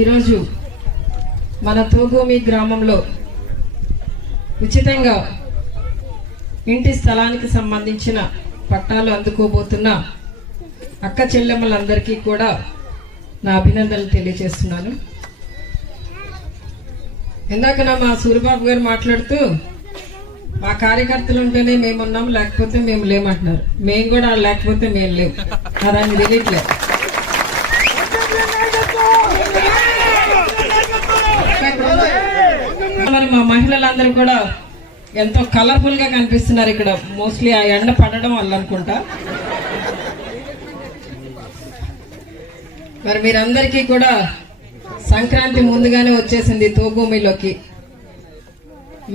ఈరోజు మన తోగోమి గ్రామంలో ఉచితంగా ఇంటి స్థలానికి సంబంధించిన పట్టాలు అందుకోబోతున్న అక్క చెల్లెమ్మలందరికీ కూడా నా అభినందనలు తెలియజేస్తున్నాను. ఇందాక నా మా సూర్యబాబు గారు మాట్లాడుతూ మా కార్యకర్తలు ఉంటేనే మేము ఉన్నాం లేకపోతే మేము లేమంటున్నారు. మేము కూడా లేకపోతే మేము లేవు అది తెలియట్లేదు మరి మా మహిళలందరూ కూడా ఎంతో కలర్ఫుల్గా కనిపిస్తున్నారు ఇక్కడ. మోస్ట్లీ ఆ ఎండ పడడం వల్ల అనుకుంటా. మరి మీరందరికీ కూడా సంక్రాంతి ముందుగానే వచ్చేసింది తోభూమిలోకి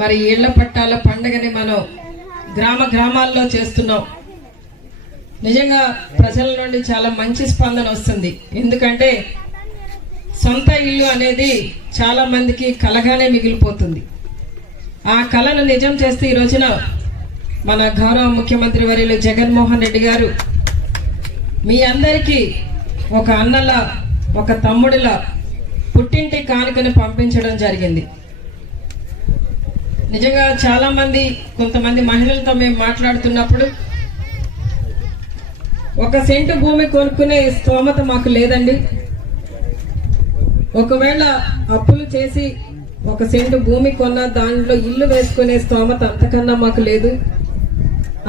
మరి ఇళ్ళ పట్టాల పండుగని మనం గ్రామ గ్రామాల్లో చేస్తున్నాం. నిజంగా ప్రజల నుండి చాలా మంచి స్పందన వస్తుంది. ఎందుకంటే సొంత ఇల్లు అనేది చాలా మందికి కలగానే మిగిలిపోతుంది. ఆ కళను నిజం చేస్తే ఈ రోజున మన గౌరవ ముఖ్యమంత్రి వర్యులు జగన్మోహన్ రెడ్డి గారు మీ అందరికీ ఒక అన్నల ఒక తమ్ముడిలా పుట్టింటి కానుకను పంపించడం జరిగింది. నిజంగా చాలామంది కొంతమంది మహిళలతో మేము మాట్లాడుతున్నప్పుడు ఒక సెంటు భూమి కొనుక్కునే స్తోమత మాకు లేదండి. ఒకవేళ అప్పులు చేసి ఒక సెంటు భూమి కొన్న దానిలో ఇల్లు వేసుకునే స్తోమత అంతకన్నా మాకు లేదు.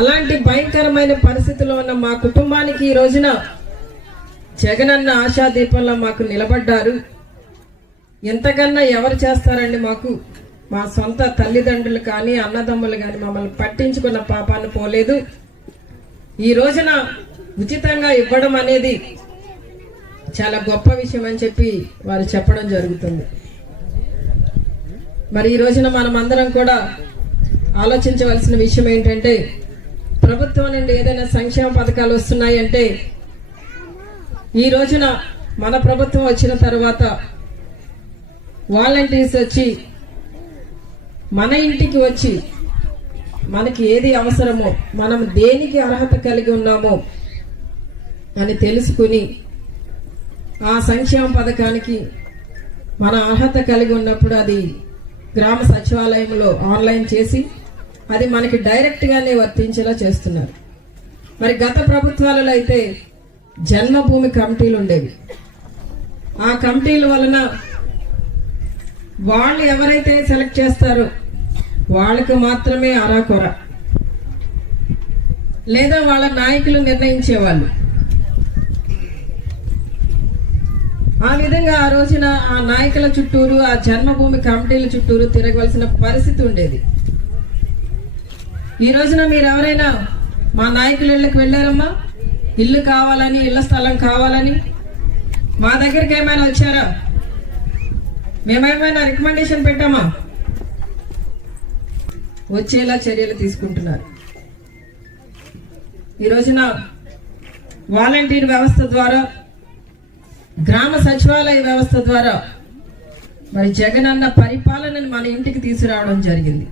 అలాంటి భయంకరమైన పరిస్థితిలో ఉన్న మా కుటుంబానికి ఈ రోజున జగనన్న ఆశాదీపంలో మాకు నిలబడ్డారు. ఎంతకన్నా ఎవరు చేస్తారండి మాకు? మా సొంత తల్లిదండ్రులు కానీ అన్నదమ్ములు కానీ మమ్మల్ని పట్టించుకున్న పాపాన్ని పోలేదు. ఈ రోజున ఉచితంగా ఇవ్వడం అనేది చాలా గొప్ప విషయం అని చెప్పి వారు చెప్పడం జరుగుతుంది. మరి ఈ రోజున మనం అందరం కూడా ఆలోచించవలసిన విషయం ఏంటంటే ప్రభుత్వం నుండి ఏదైనా సంక్షేమ పథకాలు వస్తున్నాయంటే ఈ రోజున మన ప్రభుత్వం వచ్చిన తర్వాత వాలంటీర్స్ వచ్చి మన ఇంటికి వచ్చి మనకి ఏది అవసరమో మనం దేనికి అర్హత కలిగి ఉన్నామో అని తెలుసుకుని ఆ సంక్షేమ పథకానికి మన అర్హత కలిగి ఉన్నప్పుడు అది గ్రామ సచివాలయంలో ఆన్లైన్ చేసి అది మనకి డైరెక్ట్గానే వర్తించేలా చేస్తున్నారు. మరి గత ప్రభుత్వాలలో అయితే జన్మభూమి కమిటీలు ఉండేవి. ఆ కమిటీల వలన వాళ్ళు ఎవరైతే సెలెక్ట్ చేస్తారో వాళ్ళకి మాత్రమే అరాకొర. లేదా వాళ్ళ నాయకులు నిర్ణయించేవాళ్ళు. ఆ విధంగా ఆ రోజున ఆ నాయకుల చుట్టూరు ఆ జన్మభూమి కమిటీల చుట్టూరు తిరగవలసిన పరిస్థితి ఉండేది. ఈ రోజున మీరు ఎవరైనా మా నాయకుల ఇళ్ళకి వెళ్ళారమ్మా? ఇల్లు కావాలని ఇళ్ళ స్థలం కావాలని? మా దగ్గరికి ఏమైనా వచ్చారా? మేమేమైనా రికమెండేషన్ పెట్టామా? వచ్చేలా చర్యలు తీసుకుంటున్నారు. ఈ రోజున వాలంటీర్ వ్యవస్థ ద్వారా గ్రామ సచివాలయ వ్యవస్థ ద్వారా మరి జగన్ అన్న పరిపాలనని మన ఇంటికి తీసుకురావడం జరిగింది.